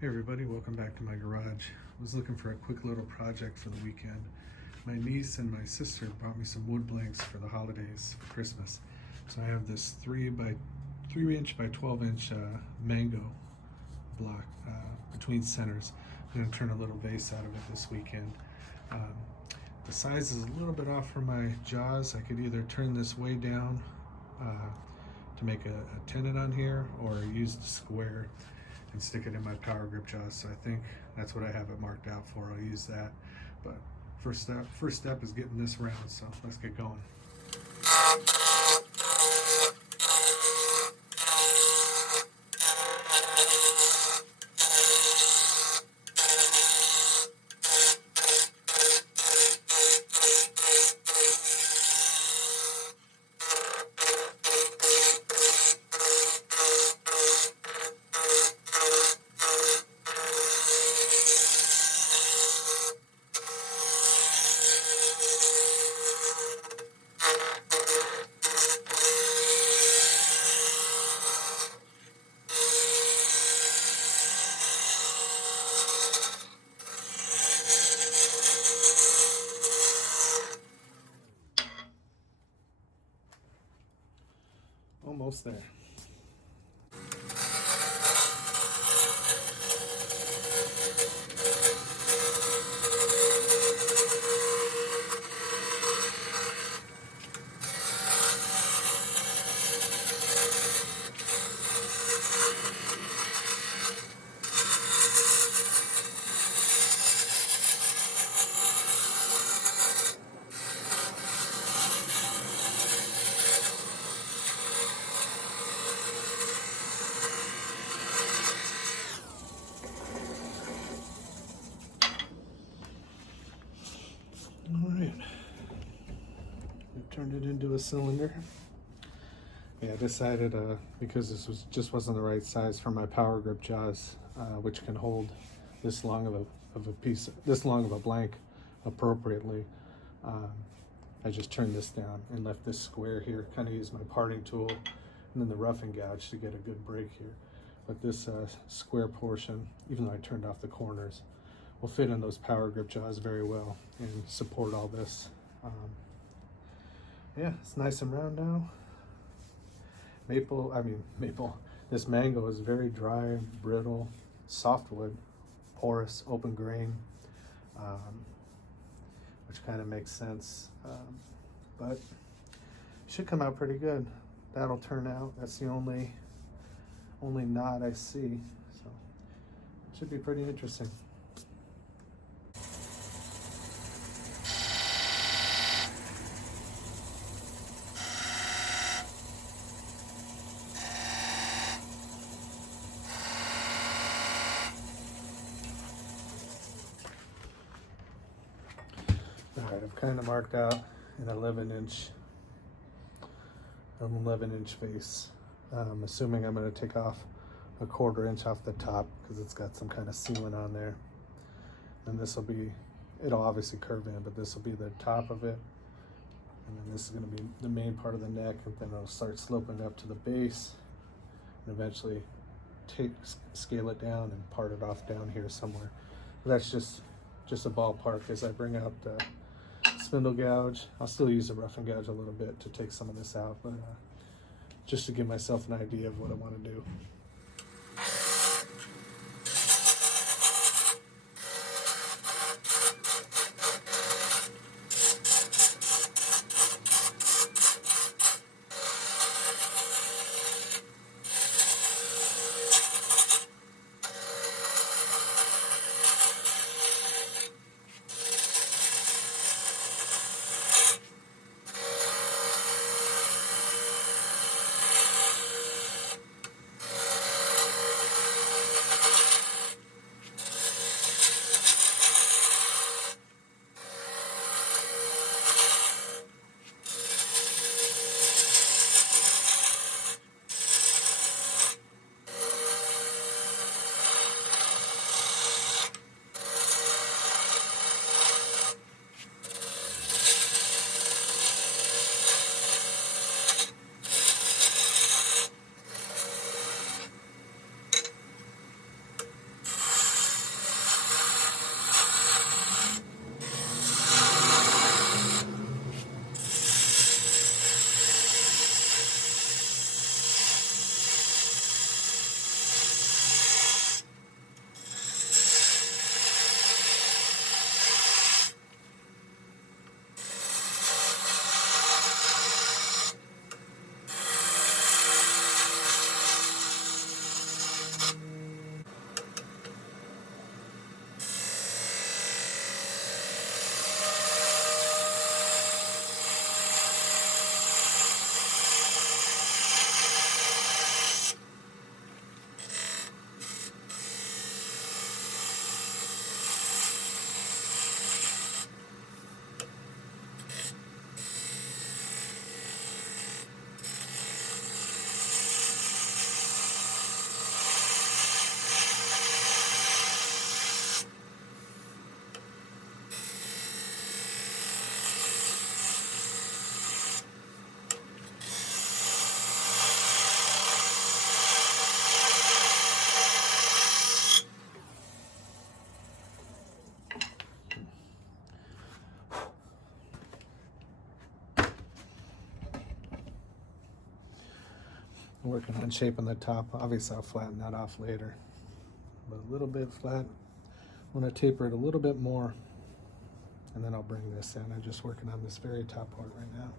Hey everybody, welcome back to my garage. I was looking for a quick little project for the weekend. My niece and my sister brought me some wood blanks for the holidays for Christmas. So I have this 3 inch by 12 inch mango block between centers. I'm going to turn a little vase out of it this weekend. Um, the size is a little bit off for my jaws. I could either turn this way down to make a tenon on here, or use the square and stick it in my power grip jaws. So I think that's what I have it marked out for. I'll use that. But first step is getting this round, so let's get going. Almost there. All right, I've turned it into a cylinder. Yeah, I decided because just wasn't the right size for my power grip jaws, which can hold this long of a piece, this long of a blank appropriately. I just turned this down and left this square here. Kind of used my parting tool and then the roughing gouge to get a good break here. But this square portion, even though I turned off the corners, will fit in those power grip jaws very well and support all this. Yeah, it's nice and round now. Maple, this mango is very dry, brittle, softwood, porous, open grain, which kind of makes sense, but it should come out pretty good. That'll turn out. That's the only knot I see, so it should be pretty interesting. Alright, I've kind of marked out an 11 inch vase. Assuming I'm going to take off a 1/4 inch off the top because it's got some kind of sealant on there. And this will be, it'll obviously curve in, but this will be the top of it. And then this is going to be the main part of the neck, and then it'll start sloping up to the base and eventually scale it down and part it off down here somewhere. But that's just a ballpark. As I bring out the spindle gouge, I'll still use the roughing gouge a little bit to take some of this out, but just to give myself an idea of what I want to do. working on shaping the top. Obviously I'll flatten that off later, but a little bit flat. I want to taper it a little bit more, and then I'll bring this in. I'm just working on this very top part right now.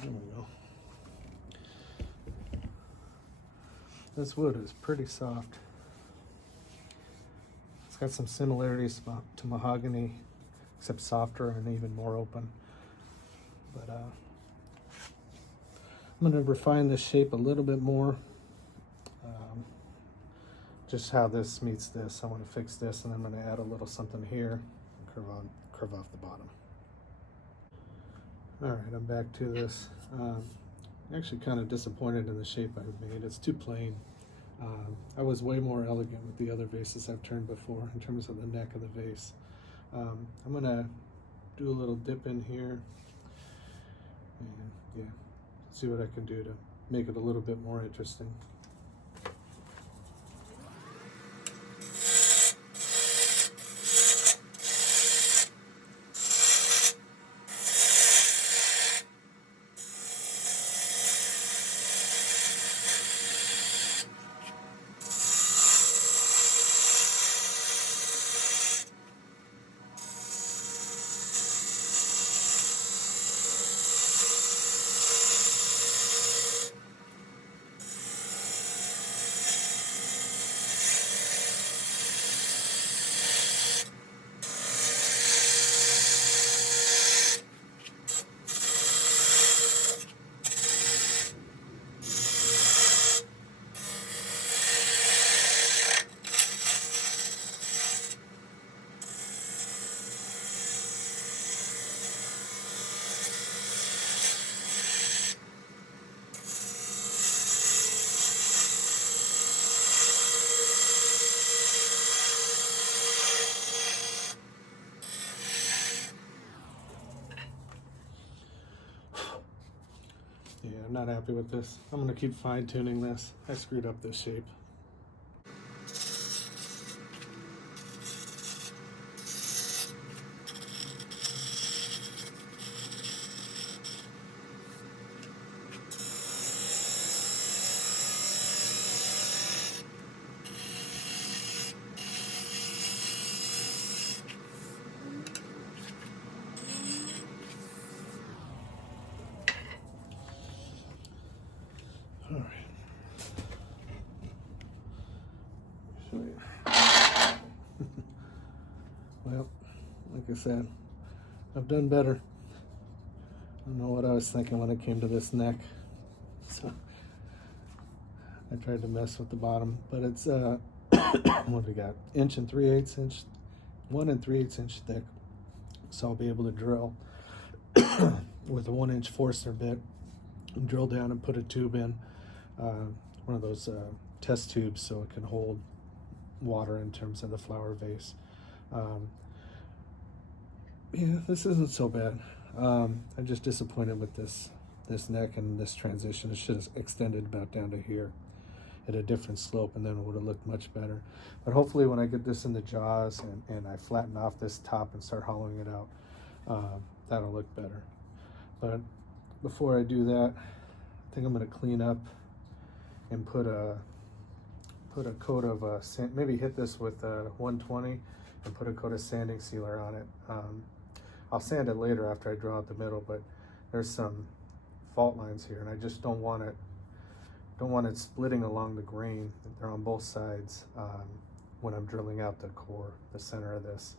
There we go. This wood is pretty soft. It's got some similarities to mahogany, except softer and even more open. But I'm going to refine this shape a little bit more. Just how this meets this. I want to fix this, and I'm going to add a little something here and curve off the bottom. All right, I'm back to this. Actually kind of disappointed in the shape I've made. It's too plain. I was way more elegant with the other vases I've turned before in terms of the neck of the vase. I'm gonna do a little dip in here and yeah, see what I can do to make it a little bit more interesting. Yeah, I'm not happy with this. I'm gonna keep fine tuning this. I screwed up this shape. All right. Show you. Well, like I said, I've done better. I don't know what I was thinking when it came to this neck. So I tried to mess with the bottom, but it's what do we got? 1 3/8 inch thick. So I'll be able to drill with a 1-inch Forstner bit, drill down and put a tube in, one of those test tubes, so it can hold water in terms of the flower vase. Yeah, this isn't so bad. I'm just disappointed with this neck and this transition. It should have extended about down to here at a different slope, and then it would have looked much better. But hopefully when I get this in the jaws and I flatten off this top and start hollowing it out, that'll look better. But before I do that, I think I'm going to clean up and put a coat of sand, maybe hit this with 120 and put a coat of sanding sealer on it. I'll sand it later after I draw out the middle, but there's some fault lines here, and I just don't want it splitting along the grain. They're on both sides when I'm drilling out the core, the center of this.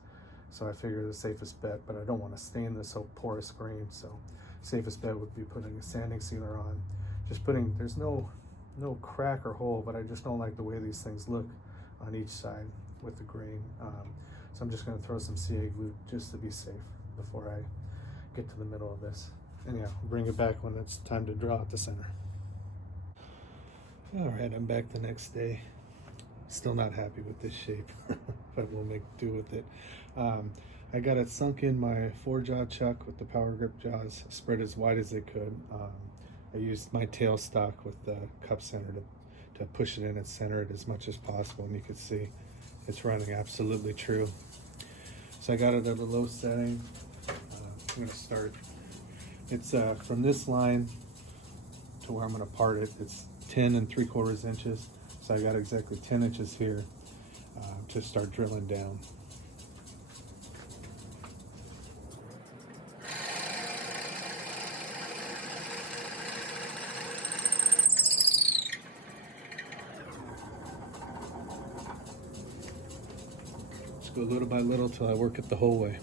So I figure the safest bet, but I don't want to stain this so porous grain, so safest bet would be putting a sanding sealer on. There's no crack or hole, but I just don't like the way these things look on each side with the grain. So I'm just going to throw some CA glue just to be safe before I get to the middle of this. And yeah, I'll bring it back when it's time to draw out the center. All right, I'm back the next day. Still not happy with this shape, but we'll make do with it. I got it sunk in my 4-jaw chuck with the power grip jaws, spread as wide as it could. I used my tailstock with the cup center to push it in and center it as much as possible, and you can see it's running absolutely true. So I got it at a low setting. I'm going to start. It's from this line to where I'm going to part it. It's 10 3/4 inches. So I got exactly 10 inches here to start drilling down. Just go little by little till I work it the whole way.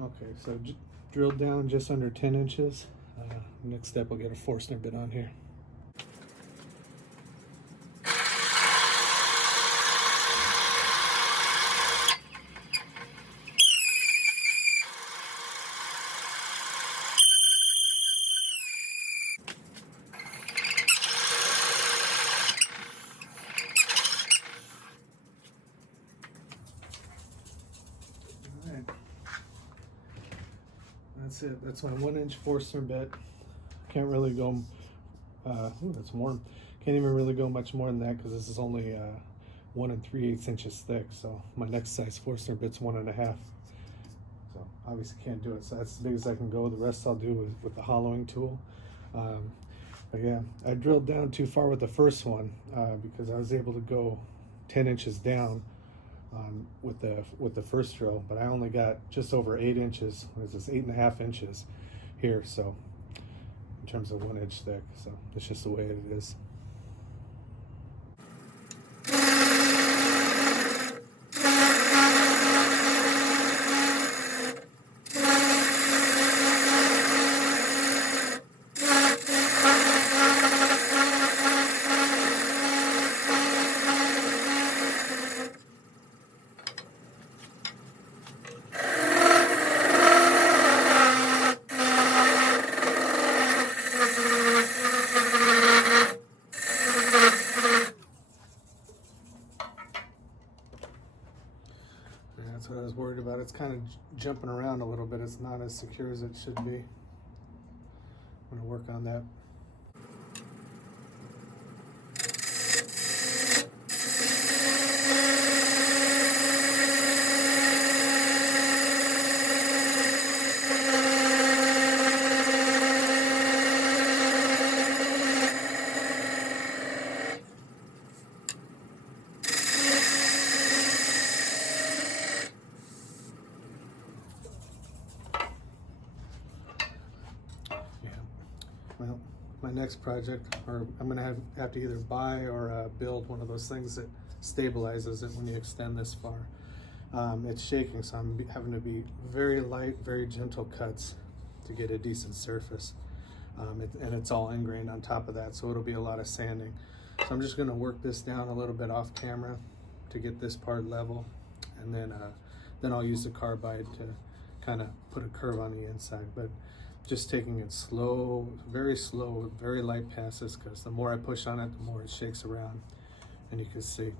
Okay, so drilled down just under 10 inches. Next step, we'll get a Forstner bit on here. That's it. That's my 1-inch Forstner bit. Can't really go. Ooh, that's warm. Can't even really go much more than that because this is only 1 3/8 inches thick. So my next size Forstner bit's 1.5. So obviously can't do it. So that's as big as I can go. The rest I'll do with the hollowing tool. But yeah, I drilled down too far with the first one because I was able to go 10 inches down with the first drill, but I only got just over 8 inches. What is this, 8.5 inches here? So in terms of 1 inch thick, so it's just the way it is. That's what I was worried about. It's kind of jumping around a little bit. It's not as secure as it should be. I'm going to work on that. Well, my next project, or I'm going to have to either buy or build one of those things that stabilizes it when you extend this far. It's shaking, so I'm having to be very light, very gentle cuts to get a decent surface. And it's all ingrained on top of that, so it'll be a lot of sanding. So I'm just gonna work this down a little bit off camera to get this part level, and then I'll use the carbide to kind of put a curve on the inside, but just taking it slow, very light passes, because the more I push on it, the more it shakes around. And you can see,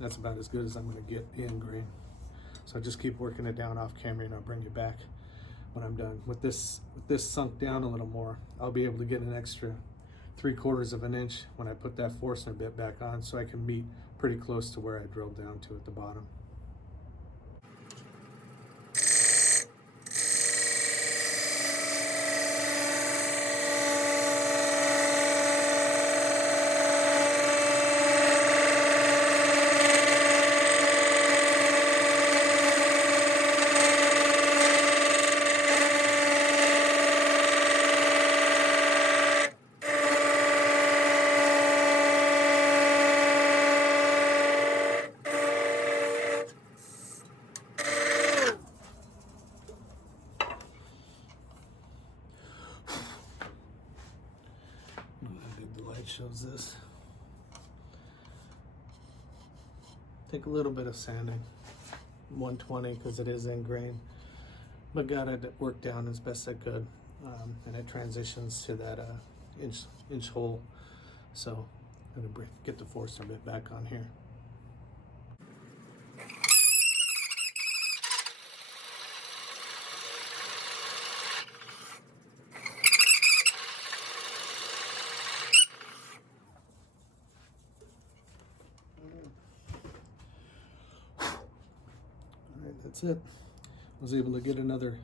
that's about as good as I'm gonna get in grain. So just keep working it down off camera, and I'll bring you back when I'm done. With this sunk down a little more, I'll be able to get an extra 3/4 of an inch when I put that Forstner bit back on, so I can meet pretty close to where I drilled down to at the bottom. Shows this. Take a little bit of sanding, 120, because it is in grain, but got it worked down as best I could, and it transitions to that inch hole. So I'm gonna get the Forstner bit back on here. That's it. I was able to get another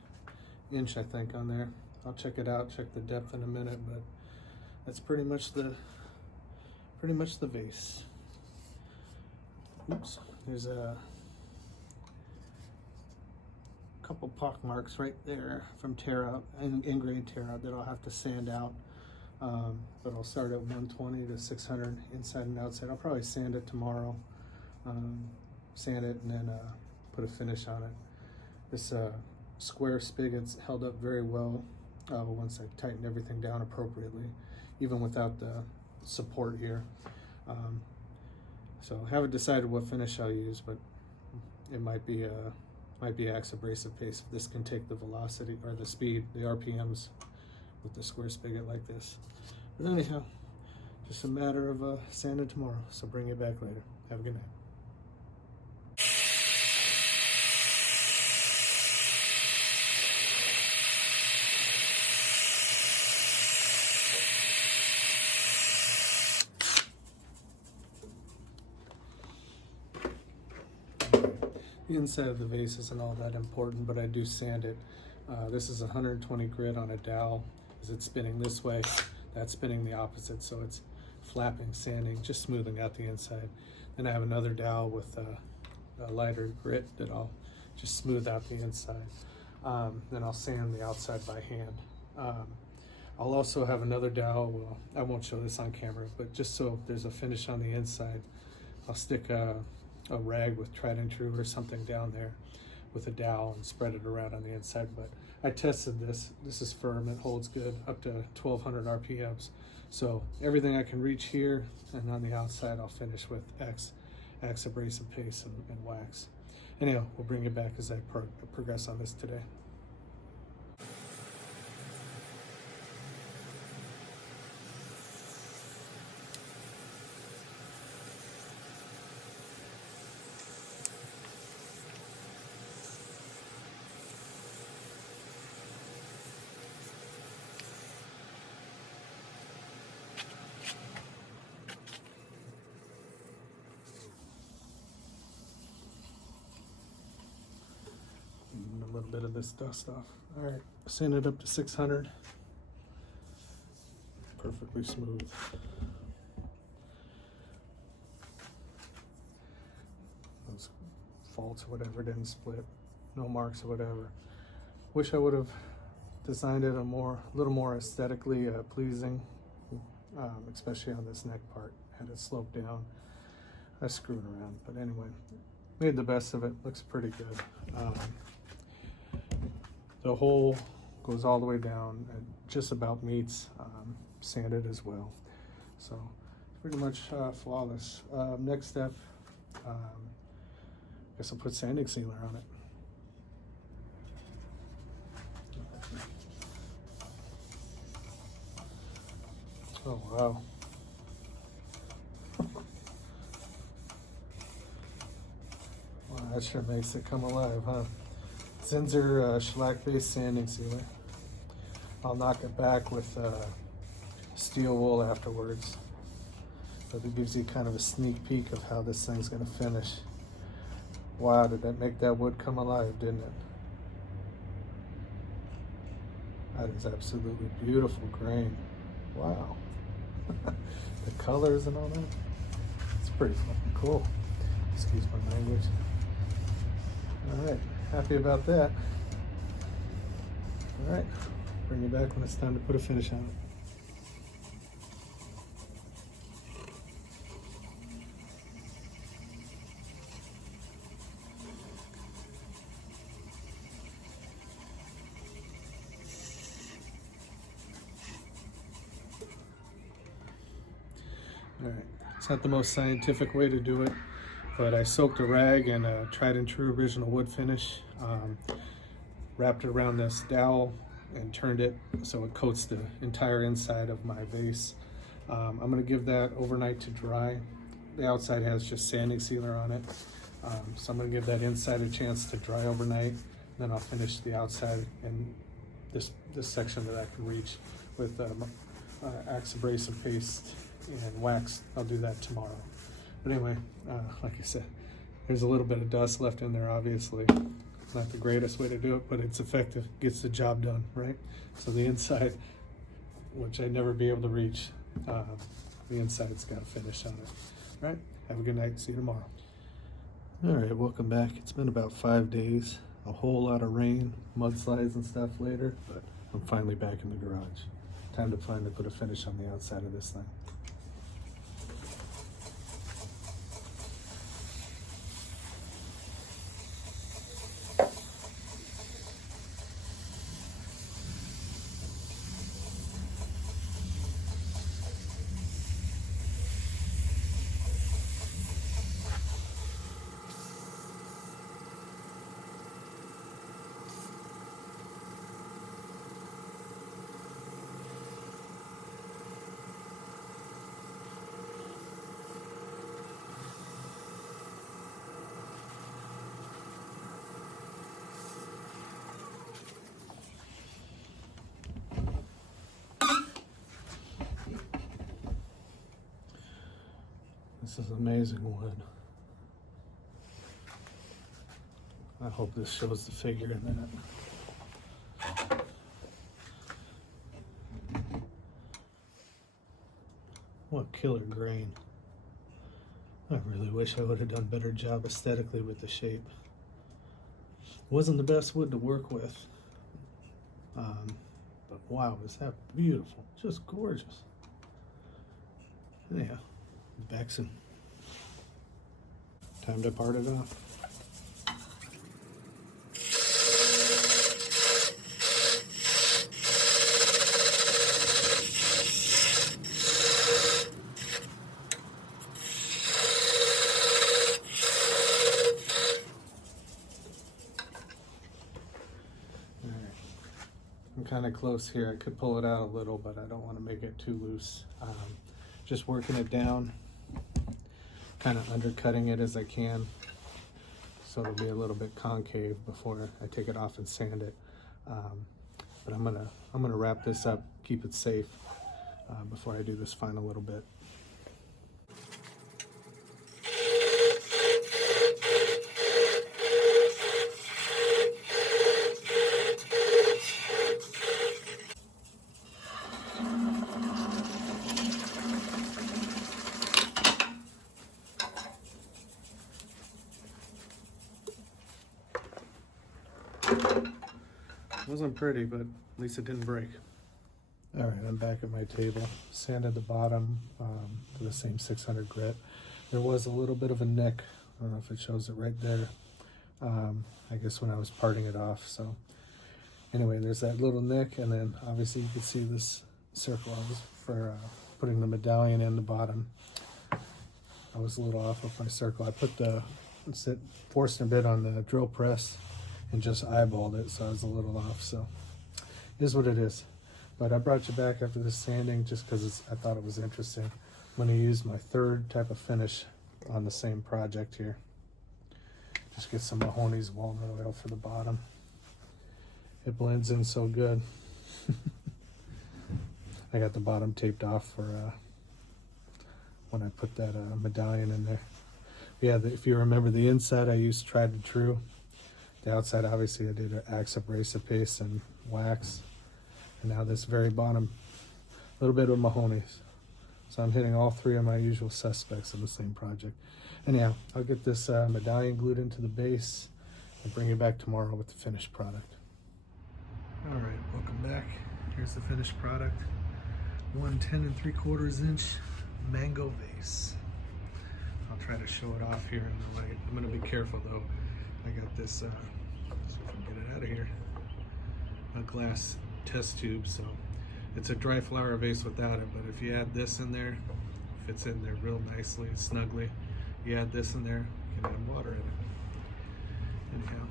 inch, I think, on there. I'll check it out, check the depth in a minute, but that's pretty much the vase. Oops, there's a couple pock marks right there from tear out, ingrain tear out, that I'll have to sand out. But I'll start at 120 to 600 inside and outside. I'll probably sand it tomorrow, sand it, and then put a finish on it. This square spigot's held up very well once I tightened everything down appropriately, even without the support here. So I haven't decided what finish I'll use, but it might be axe abrasive paste. This can take the velocity or the speed, the RPMs, with the square spigot like this. But anyhow, just a matter of sanding tomorrow, so bring it back later. Have a good night. The inside of the vase isn't all that important, but I do sand it. This is 120 grit on a dowel. As it's spinning this way, that's spinning the opposite, so it's flapping, sanding, just smoothing out the inside. Then I have another dowel with a lighter grit that I'll just smooth out the inside. Then I'll sand the outside by hand. I'll also have another dowel. Well, I won't show this on camera, but just so there's a finish on the inside, I'll stick a rag with tried and true or something down there with a dowel and spread it around on the inside. But I tested this. This is firm. It holds good up to 1200 RPMs. So everything I can reach here, and on the outside I'll finish with axe abrasive paste and wax. Anyhow, we'll bring it back as I progress on this today. A little bit of this dust off. All right, sand it up to 600. Perfectly smooth. Those faults or whatever didn't split. No marks or whatever. Wish I would have designed it a little more aesthetically pleasing, especially on this neck part. Had it sloped down. I screwed around, but anyway, made the best of it. Looks pretty good. The hole goes all the way down and just about meets sanded as well. So pretty much flawless. Next step, guess I'll put sanding sealer on it. Oh wow. Wow, that sure makes it come alive, huh? Zinsser shellac-based sanding sealer. I'll knock it back with steel wool afterwards. But it gives you kind of a sneak peek of how this thing's gonna finish. Wow, did that make that wood come alive, didn't it? That is absolutely beautiful grain. Wow. The colors and all that. It's pretty fucking cool. Excuse my language. All right, happy about that. All right, bring you back when it's time to put a finish on it. All right, it's not the most scientific way to do it, but I soaked a rag in a tried and true original wood finish, wrapped it around this dowel and turned it so it coats the entire inside of my vase. I'm gonna give that overnight to dry. The outside has just sanding sealer on it. So I'm gonna give that inside a chance to dry overnight. Then I'll finish the outside and this section that I can reach with Axe abrasive paste and wax. I'll do that tomorrow. But anyway, like I said, there's a little bit of dust left in there, obviously. It's not the greatest way to do it, but it's effective, gets the job done, right? So the inside, which I'd never be able to reach, the inside's got a finish on it. All right, have a good night, see you tomorrow. All right, welcome back. It's been about 5 days, a whole lot of rain, mudslides and stuff later, but I'm finally back in the garage. Time to finally put a finish on the outside of this thing. This is amazing wood. I hope this shows the figure in that. What killer grain. I really wish I would have done a better job aesthetically with the shape. Wasn't the best wood to work with. But wow, is that beautiful. Just gorgeous. Yeah. Back soon. Time to part it off. All right. I'm kind of close here. I could pull it out a little, but I don't want to make it too loose. Just working it down. Kind of undercutting it as I can so it'll be a little bit concave before I take it off and sand it. But I'm gonna wrap this up, keep it safe before I do this final little bit. Wasn't pretty, but at least it didn't break. All right, I'm back at my table. Sanded the bottom to the same 600 grit. there was a little bit of a nick. I don't know if it shows it right there. I guess when I was parting it off. So anyway, there's that little nick, and then obviously you can see this circle. I was for putting the medallion in the bottom. I was a little off of my circle. I put forced a bit on the drill press and just eyeballed it, so I was a little off. So it is what it is. But I brought you back after this sanding just because I thought it was interesting. I'm going to use my third type of finish on the same project here. Just get some Mahoney's walnut oil for the bottom. It blends in so good. I got the bottom taped off for when I put that medallion in there. Yeah, if you remember, the inside I used tried and true. The outside, obviously, I did an Axe abrasive paste and wax. And now this very bottom, a little bit of Mahoney's. So I'm hitting all three of my usual suspects in the same project. Anyhow, I'll get this medallion glued into the base and bring you back tomorrow with the finished product. All right, welcome back. Here's the finished product. 1 10 3/4 inch mango vase. I'll try to show it off here in the light. I'm gonna be careful though. I got this, see if I can get it out of here, a glass test tube. So it's a dry flower vase without it, but if you add this in there, it fits in there real nicely, snugly. You add this in there, you can add water in it. Anyhow,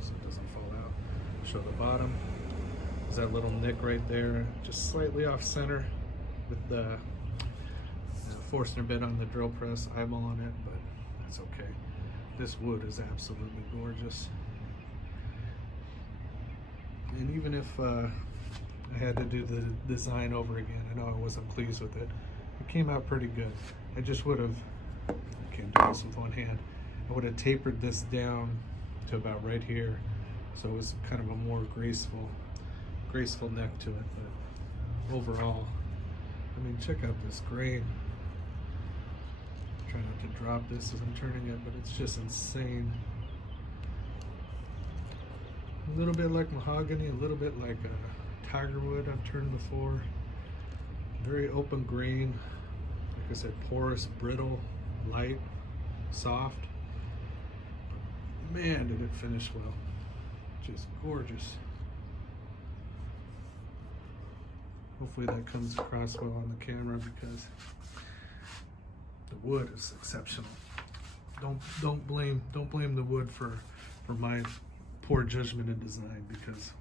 so it doesn't fall out. Show the bottom. There's that little nick right there, just slightly off center with the forcing a bit on the drill press, eyeballing it, but that's okay. This wood is absolutely gorgeous. And even if I had to do the design over again, I know I wasn't pleased with it. It came out pretty good. I just would have, I can't do this with one hand, I would have tapered this down to about right here, so it was kind of a more graceful neck to it. But overall, I mean, check out this grain. Try not to drop this as I'm turning it, but it's just insane. A little bit like mahogany, a little bit like tiger wood I've turned before. Very open grain. Like I said, porous, brittle, light, soft. Man, did it finish well. Just gorgeous. Hopefully that comes across well on the camera, because the wood is exceptional. Don't blame the wood for my poor judgment in design, because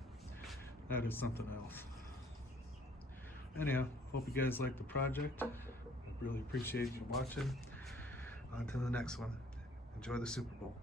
that is something else. Anyhow, hope you guys like the project. I really appreciate you watching. On to the next one. Enjoy the Super Bowl.